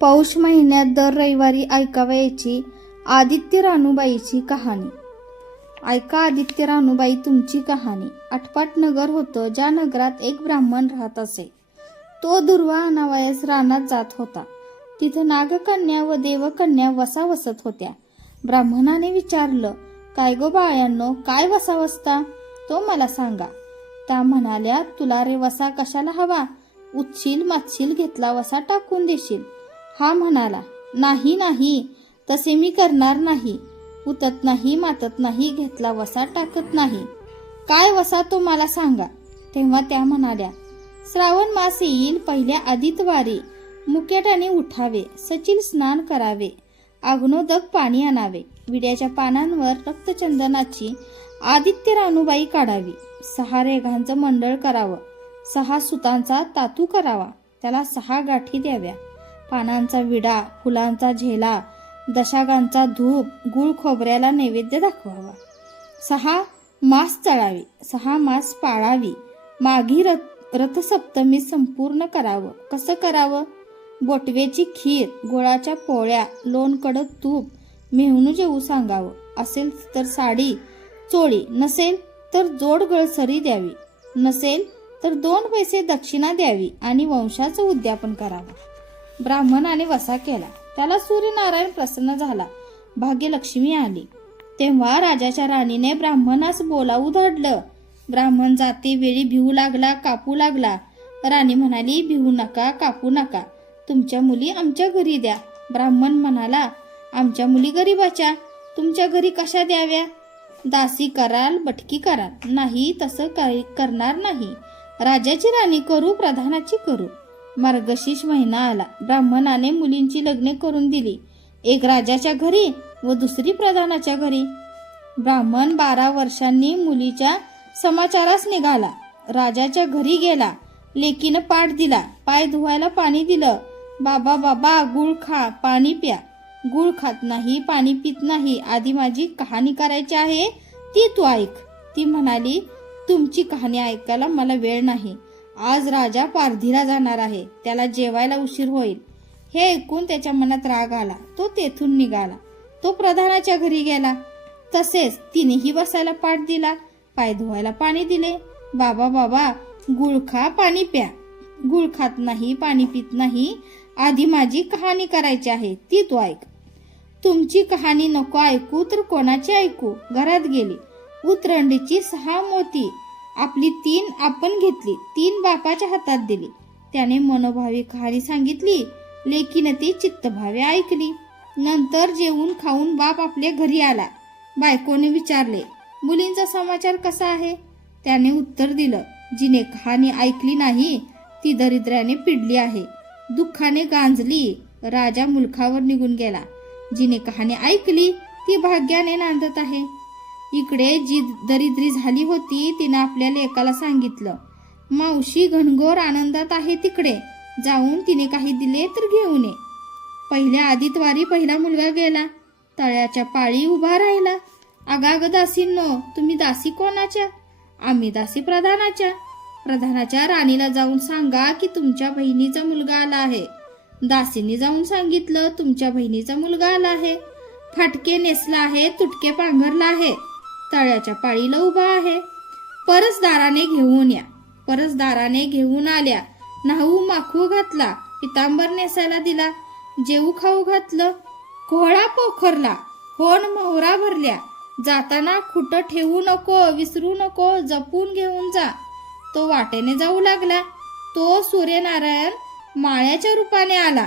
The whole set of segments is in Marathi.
पौष महिन्यात दर रविवारी ऐकावयाची आदित्य रानूबाईची कहाणी. ऐका आदित्य रानूबाई तुमची कहाणी. आटपाट नगर होतं, ज्या नगरात एक ब्राह्मण राहत असे. तो दुर्वा आणावयास रानात जात होता. तिथं नागकन्या व देवकन्या वसा वसत होत्या. ब्राह्मणाने विचारलं, काय गो बाळ्यांनो, काय वसा वसता? तो मला सांगा. त्या म्हणाल्या, तुला रे वसा कशाला हवा? उचशील मातशील घेतला वसा टाकून देशील. हा म्हणाला, नाही नाही, तसे मी करणार नाही. उतत नाही मातत नाही, घेतला वसा टाकत नाही. काय वसा तो मला सांगा. तेव्हा त्या म्हणाल्या, श्रावण मास येईल, पहिल्या आदितवारी मुकेटाने उठावे, सचिल स्नान करावे, आग्नोदक पाणी आणावे, विड्याच्या पानांवर रक्तचंदनाची आदित्य रानूबाई काढावी, 6 रेघांचं मंडळ करावं, 6 सुतांचा तातू करावा, त्याला 6 गाठी द्याव्या, पानांचा विडा, फुलांचा झेला, दशागांचा धूप, गुळ खोबऱ्याला नैवेद्य दाखवावा, 6 मास चढावी, 6 मास पाळावी, माघी रथसप्तमी संपूर्ण करावं. कसं करावं? बोटव्याची खीर, गुळाच्या पोळ्या, लोणकडं तूप, मेहुणं जेवू सांगावं. असेल तर साडी चोळी, नसेल तर जोड गळसरी द्यावी, नसेल तर 2 पैसे दक्षिणा द्यावी आणि वंशाचं उद्यापन करावं. ब्राह्मणाने वसा केला. त्याला सूर्यनारायण प्रसन्न झाला. भाग्यलक्ष्मी आली. तेव्हा राजाच्या राणीने ब्राह्मणास बोलावू धाडलं. ब्राह्मण जाते वेळी भिवू लागला, कापू लागला. राणी म्हणाली, भिवू नका, कापू नका, तुमच्या मुली आमच्या घरी द्या. ब्राह्मण म्हणाला, आमच्या मुली गरीबाच्या, तुमच्या घरी कशा द्याव्या? दासी कराल, बटकी कराल. नाही, तसं करणार नाही. राजाची राणी करू, प्रधानाची करू. मार्गशीर्ष महिना आला. ब्राह्मणाने मुलींची लग्ने करून दिली. एक राजाच्या घरी व दुसरी प्रधानाच्या घरी. ब्राह्मण 12 वर्षांनी मुलीच्या समाचारास निघाला. राजाच्या घरी गेला. लेकीनं पाठ दिला, पाय धुवायला पाणी दिलं. बाबा बाबा, गुळ खा, पाणी प्या. गुळ खात नाही, पाणी पित नाही. आधी माझी कहाणी करायची आहे, ती तू ऐक. ती म्हणाली, तुमची कहाणी ऐकायला मला वेळ नाही. आज राजा पारधीला जाणार आहे, त्याला जेवायला उशीर होईल. हे ऐकून त्याच्या मनात राग आला. तो तेथून निघाला. तो प्रधानाच्या घरी गेला. तसेच तिनेही बसायला पाठ दिला, पाय धुवायला पाणी दिले. बाबा बाबा, गुळ खा, पाणी प्या. गुळ खात नाही, पाणी पित नाही. आधी माझी कहाणी करायची आहे, ती तू ऐक. तुमची कहाणी नको ऐकू तर कोणाची ऐकू? घरात गेली. उतरंडीची 6 मोती, आपली 3 आपण घेतली, 3 बापाच्या हातात दिली. त्याने मनोभावी कहाणी सांगितली. लेकीने ती चित्तभावे ऐकली. नंतर जेवून खाऊन बाप आपल्या घरी आला. बायकोने विचारले, मुलींचा समाचार कसा आहे? त्याने उत्तर दिलं, जिने कहाणी ऐकली नाही ती दरिद्र्याने पिडली आहे, दुःखाने गांजली. राजा मुलखावर निघून गेला. जिने कहाणी ऐकली ती भाग्याने नांदत आहे. इकडे जी दरिद्री झाली होती तिने आपल्या लेकाला सांगितलं, मावशी घनघोर आनंदात आहे तिकडे, जाऊन तिने काही दिले तर घेऊन ये. पहिल्या आदितवारी पहिला मुलगा गेला. तळ्याच्या पाळी उभा राहिला. अगाग दासींनो, तुम्ही दासी कोणाच्या? आम्ही दासी प्रधानाच्या. प्रधानाच्या राणीला जाऊन सांगा की तुमच्या बहिणीचा मुलगा आला आहे. दासीने जाऊन सांगितलं, तुमच्या बहिणीचा मुलगा आला आहे. फाटके नेसला आहे, तुटके पांघरला आहे, तळ्याच्या पाळीला उभा आहे. परसदाराने घेऊन या. परसदाराने घेऊन आल्या. न्हाऊ माखू घातला, पितांबर नेसायला दिला, जेऊ खाऊ घातलं. कोहळा पोखरला, होन मोहरा भरल्या. जाताना खुटं ठेवू नको, विसरू नको, जपून घेऊन जा. तो वाटेने जाऊ लागला. तो सूर्यनारायण माळ्याच्या रूपाने आला.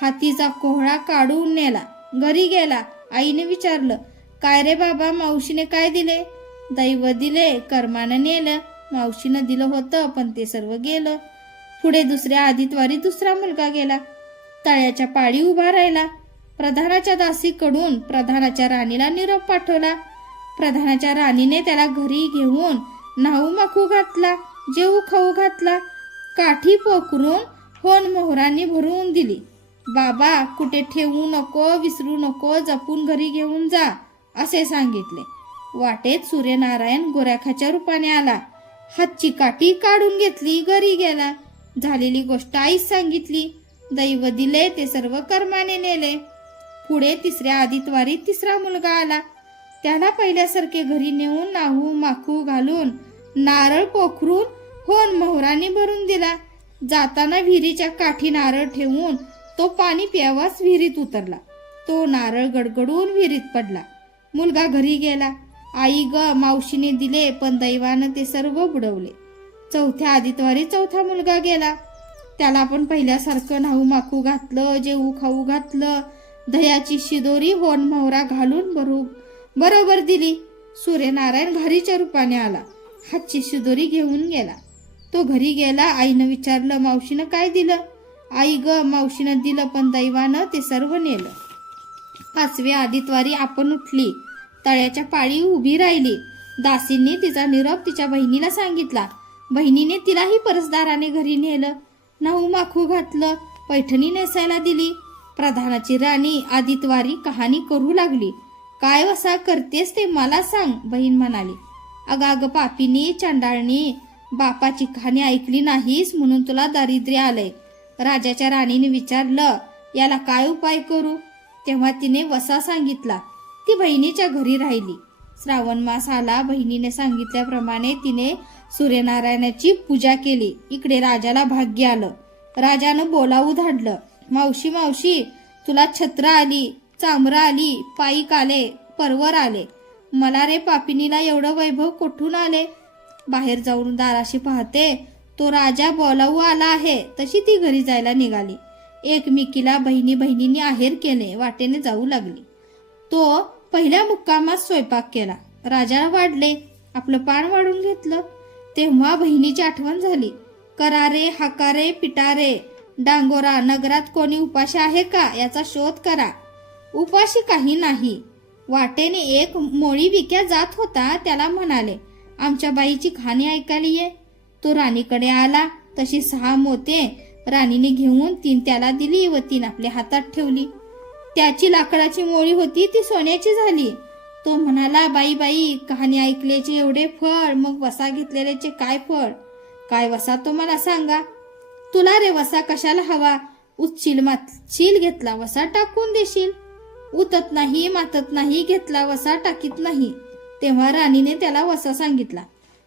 हातीचा कोहळा काढून नेला. घरी गेला. आईने विचारलं, काय रे बाबा, मावशीने काय दिले? दैव दिले, कर्मानं नेलं. मावशीनं दिलं होतं पण ते सर्व गेलं. पुढे दुसऱ्या आदितवारी दुसरा मुलगा गेला. तळ्याच्या पाळी उभा राहिला. प्रधानाच्या दासीकडून प्रधानाच्या राणीला निरोप पाठवला. प्रधानाच्या राणीने त्याला घरी घेऊन न्हाऊ माखू घातला, जेऊ खाऊ घातला, काठी पोखरून होन मोहरांनी भरून दिली. बाबा, कुठे ठेवू नको, विसरू नको, जपून घरी घेऊन जा असे सांगितले. वाटेत सूर्यनारायण गोऱ्याखाच्या रूपाने आला. हातची काठी काढून घेतली, घरी गेला. झालेली गोष्ट आईस सांगितली. दैव दिले ते सर्व कर्माने नेले. पुढे तिसऱ्या आदितवारी तिसरा मुलगा आला. त्याला पहिल्यासारखे घरी नेऊन नाहू माखू घालून नारळ पोखरून होन मोहराने भरून दिला. जाताना विहिरीच्या काठी नारळ ठेवून तो पाणी प्यावाच विहिरीत उतरला. तो नारळ गडगडून विहिरीत पडला. मुलगा घरी गेला. आई ग मावशीने दिले पण दैवानं ते सर्व बुडवले. चौथ्या आदितवारी चौथा मुलगा गेला. त्याला पण पहिल्यासारखं नाहू माखू घातलं, जेऊ खाऊ घातलं, दह्याची शिदोरी होन मोहरा घालून बरोबर दिली. सूर्यनारायण घारीच्या रूपाने आला. हातची शिदोरी घेऊन गेला. तो घरी गेला. आईनं विचारलं, मावशीनं काय दिलं? आई ग मावशीनं दिलं पण दैवानं ते सर्व नेलं. पाचव्या आदितवारी आपण उठली. तळ्याच्या पाळी उभी राहिली. दासींनी तिचा निरोप तिच्या बहिणीला सांगितला. बहिणीने तिलाही परसदाराने घरी नेलं. नाहू माखू घातलं, पैठणी नेसायला दिली. प्रधानाची राणी आदितवारी कहाणी करू लागली. काय वसा करतेस ते मला सांग, बहीण म्हणाली. अगाग पापीनी चंडाळणी, बापाची कहाणी ऐकली नाहीस म्हणून तुला दारिद्र्य आलंय. राजाच्या राणीने विचारलं, याला काय उपाय करू? तेव्हा तिने वसा सांगितला. ती बहिणीच्या घरी राहिली. श्रावण मास आला. बहिणीने सांगितल्याप्रमाणे तिने सूर्यनारायणाची पूजा केली. इकडे राजाला भाग्य आलं. राजानं बोलावू धाडलं. मावशी मावशी, तुला छत्र आली, चामरं आली, पाईक आले, परवर आले. मला रे पापिनीला एवढं वैभव कुठून आले? बाहेर जाऊन दाराशी पाहते तो राजा बोलावू आला आहे. तशी ती घरी जायला निघाली. एकमेकीला बहिणींनी आहेर केले. वाटेने जाऊ लागली. तो पहिल्या मुक्कामात स्वयंपाक केला. राजाला वाढले. आपलं पान वाढून घेतलं. तेव्हा बहिणीची आठवण झाली. करारे हाकारे पिटारे डांगोरा, नगरात कोणी उपाशी आहे का याचा शोध करा. उपाशी काही नाही. वाटेने एक मोळी विक्या जात होता. त्याला म्हणाले, आमच्या बाईची कहाणी ऐकायला ये. तो राणीकडे आला. तशी 6 मोते राणीने घेऊन 3 त्याला दिली व 3 आपल्या हातात ठेवली. त्याची लाकडाची मोळी होती ती सोन्याची झाली. तो म्हणाला, बाई बाई, कहाणी ऐकल्याचे एवढे फळ, मग वसा घेतलेल्याचे काय फळ? काय वसा तो मला सांगा. तुला रे वसा कशाला हवा? उचशील मातशील, घेतला वसा टाकून देशील. उतत नाही मातत नाही, घेतला वसा टाकीत नाही. तेव्हा राणीने त्याला वसा सांगितला.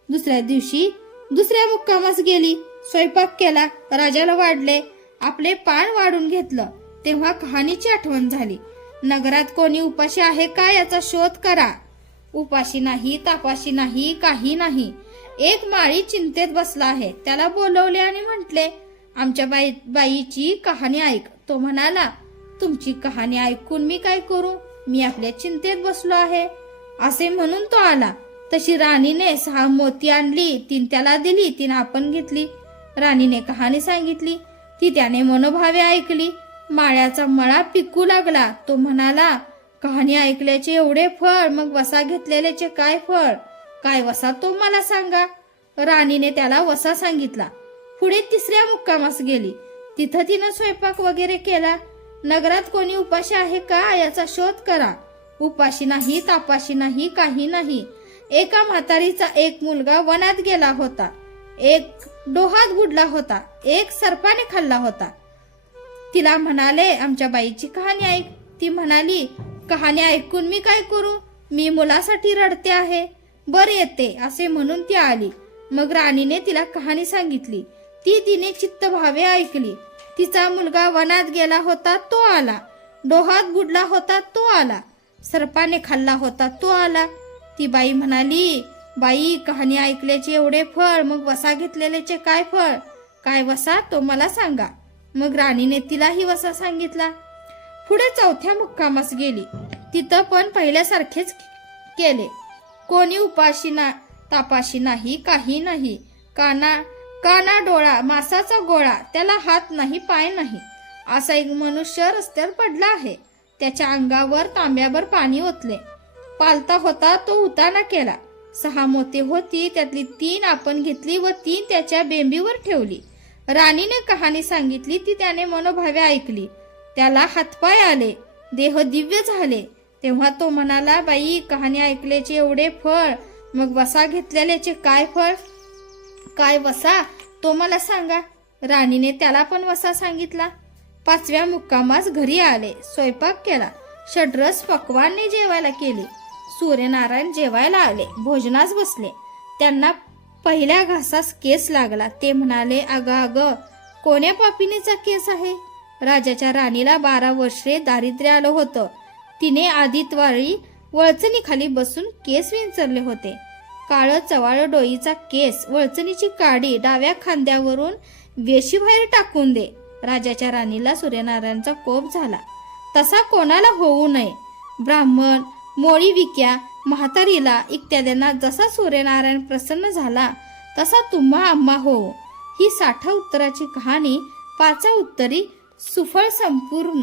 दुसऱ्या दिवशी दुसऱ्या मुक्कामास गेली. स्वयंपाक केला. राजाला वाढले. आपले पान वाढून घेतलं. तेव्हा कहाणीची आठवण झाली. नगरात कोणी उपाशी आहे का याचा शोध करा. उपाशी नाही, तापाशी नाही, काही नाही. एक माळी चिंतेत बसला आहे. त्याला बोलवले आणि म्हटले, आमच्या बाईची कहाणी ऐक. तो म्हणाला, तुमची कहाणी ऐकून मी काय करू? मी आपल्या चिंतेत बसलो आहे. असे म्हणून तो आला. तशी राणीने 6 मोती आणली. 3 त्याला दिली, 3 आपण घेतली. राणीने कहाणी सांगितली. ती त्याने मनोभावे ऐकली. माळ्याचा मळा पिकू लागला. तो म्हणाला, कहाणी ऐकल्याचे एवढे फळ, मग वसा घेतलेल्याचे काय फळ? काय वसा तो मला सांगा. राणीने त्याला वसा सांगितला. पुढे तिसऱ्या मुक्कामास गेली. तिथं तिनं स्वयंपाक वगैरे केला. नगरात कोणी उपाशी आहे का याचा शोध करा. उपाशी नाही, तापाशी नाही, काही नाही. एका म्हातारीचा एक मुलगा वनात गेला होता. एक डोहात बुडला होता. एक सर्पाने खाल्ला होता. तिला म्हणाले, आमच्या बाईची कहाणी ऐक. ती म्हणाली, कहाणी ऐकून मी काय करू? मी मुलासाठी रडते आहे. बर येते असे म्हणून ती आली. मग राणीने तिला कहाणी सांगितली. ती तिने चित्तभावे ऐकली. तिचा मुलगा वनात गेला होता तो आला. डोहात बुडला होता तो आला. सर्पाने खाल्ला होता तो आला. ती बाई म्हणाली, बाई, कहाणी ऐकल्याचे एवढे फळ, मग वसा घेतलेल्याचे काय फळ? काय वसा तो मला सांगा. मग राणीने तिलाही वसा सांगितला. पुढे चौथ्या मुक्कामास गेली. तिथं पण पहिल्यासारखेच केले. कोणी उपाशी ना तापाशी नाही, काही नाही. काना डोळा मासाचा गोळा, त्याला हात नाही पाय नाही. असा एक मनुष्य रस्त्यावर पडला आहे. त्याच्या अंगावर तांब्याभर पाणी ओतले. पालता होता तो उताना केला. 6 मोती होती, त्यातली 3 आपण घेतली व 3 त्याच्या बेंबीवर ठेवली. राणीने कहाणी सांगितली. ती त्याने मनोभावे ऐकली. त्याला हातपाय आले. देह दिव्य झाले. तेव्हा तो म्हणाला, बाई, कहाणी ऐकल्याचे एवढे फळ, मग वसा घेतलेल्याचे काय फळ? काय वसा तो मला सांगा. राणीने त्याला पण वसा सांगितला. 5व्या मुक्कामास घरी आले. स्वयंपाक केला. षड्रस पक्वान्ने जेवायला केली. सूर्यनारायण जेवायला आले. भोजनास बसले. त्यांना पहिल्या घासास केस लागला. ते म्हणाले, अगं अगं, कोण्या पापिनीचा केस आहे? राजाच्या राणीला 12 वर्षे दारिद्र्य आलं होतं. तिने आदित्यवारी वळचणीखाली बसून केस विंचरले होते. काळं चवाळ डोईचा केस, वळचणीची काडी डाव्या खांद्यावरून वेशीबाहेर टाकून दे. राजाच्या राणीला सूर्यनारायणचा कोप झाला. तसा कोणाला होऊ नये. ब्राह्मण, मोळी विक्या, म्हातारीला इत्यादींना जसा सूर्यनारायण प्रसन्न झाला तसा तुम्हा आम्हा होऊ. ही 60 उत्तराची कहाणी 5 उत्तरी सुफळ संपूर्ण.